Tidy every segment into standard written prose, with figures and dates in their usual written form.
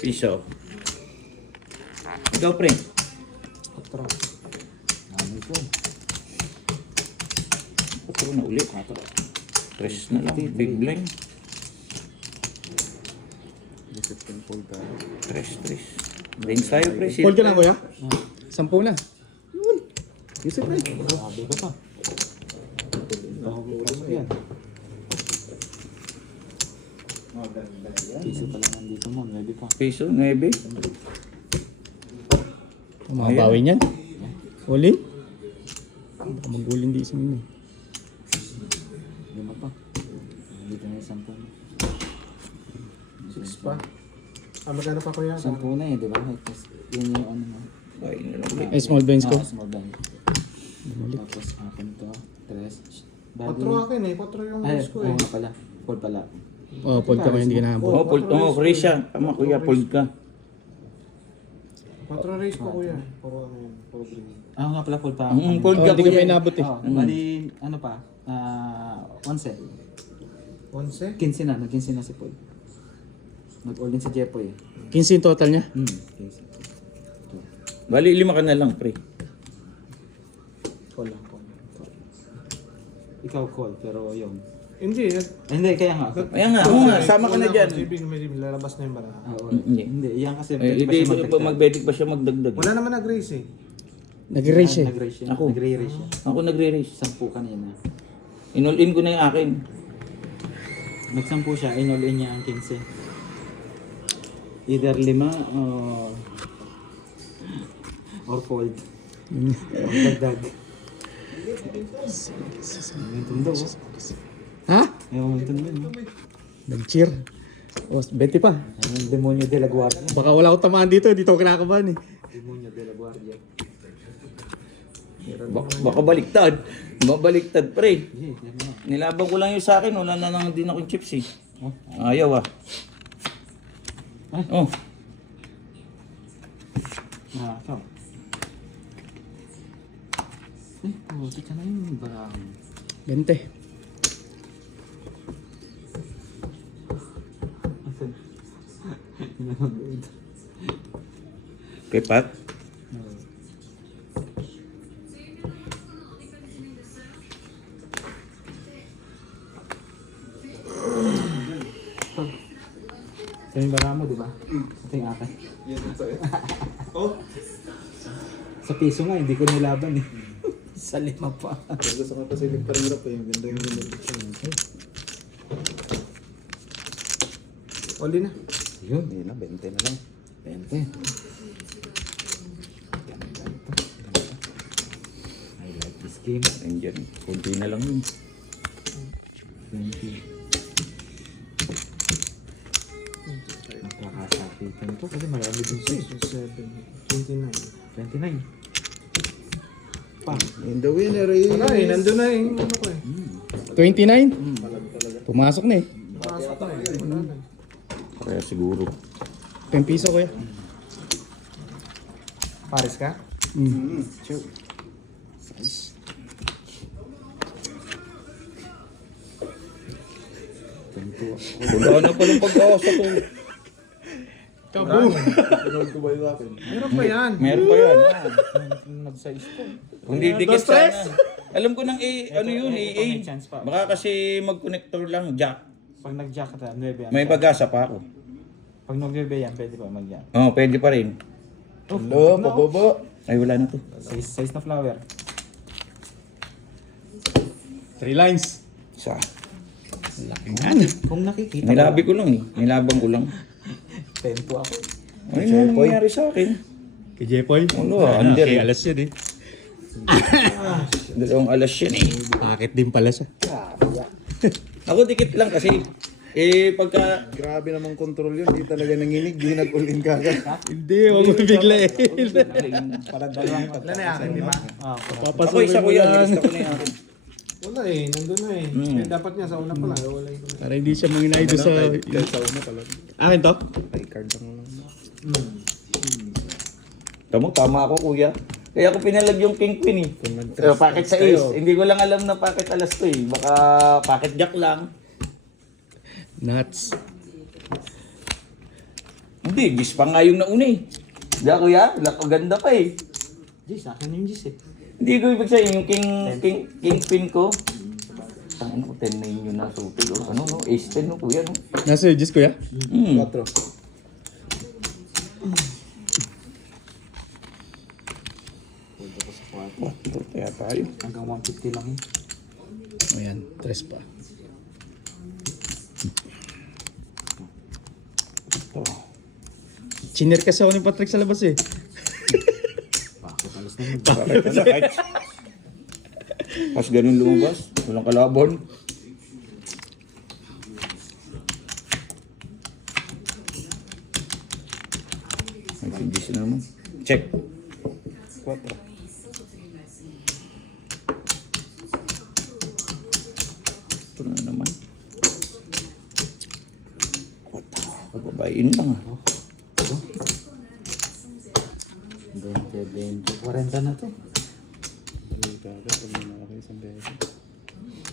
Piso. Ikaw, pre. Patro. Ano ito? Patro na ulit. Tres na lang. Big blind. Tres. Range tayo, pre. Fold ka na, kuya? 10 na. Yun. Yusuf, pre. Sabi ko pa. Yan. Piso pa lang nandito mo, maybe pa. Piso, 9. Mabawi niyan. Uli? Baka mag-uling di isang yun eh. Lima pa. Dito na yung 10. 6 pa. Magkano pa kuya? 10 na eh, di ba? Tapos yun yung ano mo. Ay, na lang ulit. Eh, small blinds ko. Small blind. Tapos akin to. 3. 4 akin eh. 4 yung Ay, risk ko oo eh. nga pala. Fold pala. Oh, fold ka mo, hindi ka nahabol. Oh, fold. Oh, raise siya. Tama, kuya. Fold ka. 4 race ko kuya. Puro ano yun. Puro green. Ah, nga pala, fold pa. Fold Oh, ka, hindi ka kuya. may nabot eh. Oh, bali, ano pa? 11. 11? 15 na, nag-15 na si Paul. Nag-all in si Jepoy. 15 yung total niya. 15. Bali, 5 ka na lang, pre. Call lang. Ikaw call, pero yun. Hindi. Hindi, kaya nga. Ayan nga, oo nga. Sama ka na dyan. May lalabas na yung bara. Hindi. Hindi, yan kasi. Eh, hindi, mag-betting pa siya magdagdag. Wala naman nag-race eh. Nag-race eh. Nag-race siya. Ako. Nag-race siya. Ako nagre-raise. 10 kanina. Inul-in ko na yung akin. Nag-10 siya, in-all in niya ang 15. Either 5 or fold. Or dagdag. Momentum daw. Ha? May momentum yun. Nag-cheer. Oh, 20 pa. Ang demonyo de la guardia. Baka wala akong tamaan dito. Dito ako kinakabahan eh. Demonyo de la guardia. Baka baliktad. Babaliktad, pre. Hindi, yan na. Nilaban ko lang yung sa akin. Wala na lang din akong chips eh. Oh. Ayaw ah. Oh. Ikaw. Eh, puti ka na yun. Barang. 20. Asan? Kay Pat. Ito yung bara mo, di ba? Ito yung akin. Oh? Sa piso nga, hindi ko nilaban eh. Sa 5 pa. Gusto ko pa silip pa rin rap eh. Ganda yung Oli na. Yun, yun na, 20 na lang. 20. I like this game. Nandiyan. Kunti na lang yun. 20. Napakasakitan to kasi marami din siya. 6, 7, 29. 29. Pa. In the winner is... Wala eh. Nandun na yung ano ko eh. 29? Pumasok na eh. Pasok na eh. Wala na. Kaya siguro. 10 piso kuya. Paris ka? Wala na palang pag-asa ko. Meron pa yan. Meron pa yan. Nag-size ko. Kung didikit sana. Alam ko nang ano yun, Ito, may AA. chance pa. Baka kasi mag-connector lang, jack. Pag nag-jack ka, 9 yan. May pag-asa pa ako. Pag nag-9 yan, pwede pa mag-jack. Oo, pwede pa rin. Hello, pababa. Ay, wala na to. Size na flower. 3 lines. Isa. Lakingan. Kung nakikita Nilabi ko lang eh. Nilabang ko lang. tempo ako. Ay, ano nangyari sa akin? Kay Jepoy. Ano under Kay eh. alas yun eh. 2 alas yun eh. Bakit din pala siya. Ako dikit lang kasi. Eh, pagka... Grabe naman control yun. Di talaga nanginig. Di nag-all-in kagad. Hindi, huwag mo bigla eh. Para dalawang Wala na yung akin, di ba? Ako Papasukin isa mo ko yan. lang. Nilista ko na yung akin. Wala eh. Nandun na eh. Eh, dapat niya sa una pa lang. Wala yung Para hindi siya manginay doon sa... kahit sa una pa lang. Akin to? Ay, card lang lang. Tama ako kuya. Kaya ako pinalag yung king queen eh. Packet sa ace. Hindi ko lang alam na packet alas to eh. Baka packet jack lang. Nuts. Hindi, gis pa nga yung nauna eh. Hindi kuya, ganda pa eh. Gis, akin na yung gis eh. Hindi ko ibig sabihin, yung king pin ko. Ang ano, 10 na yun nasuti. Oh. Ano, no? Ace 10 no, kuya, no? Nasa yung Diyos kuya? 4. Punta ko sa kwarto. Kaya tayo. Hanggang 150 lang yun. Ayan, 3 pa. Ito. Chiner kasi ako ni Patrick sa labas eh. Bakit alas naman? Bakit? Pas ganun lumabas, walang kalabon. Ay, sindis na naman. Check. 4. Ito na naman. Pagbabayin lang ah. 20, 40 na to.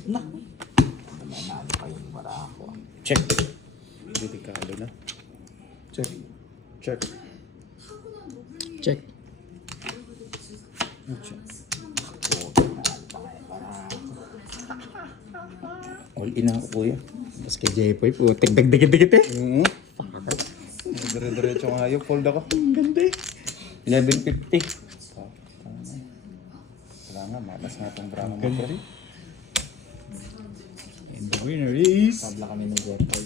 Na. Nanalo pa yung barako. Check. Delikado na. Check. Check. Check. All in ako kuya. Tapos kay Jepoy, putik. Dagdagit-dagit eh. Dire-diretso nga hayop. Fold ako. Ang ganda eh. 11.50. Wala nga, malas nga itong drama mo. And the winner is... Tabla kami ng Jepoy.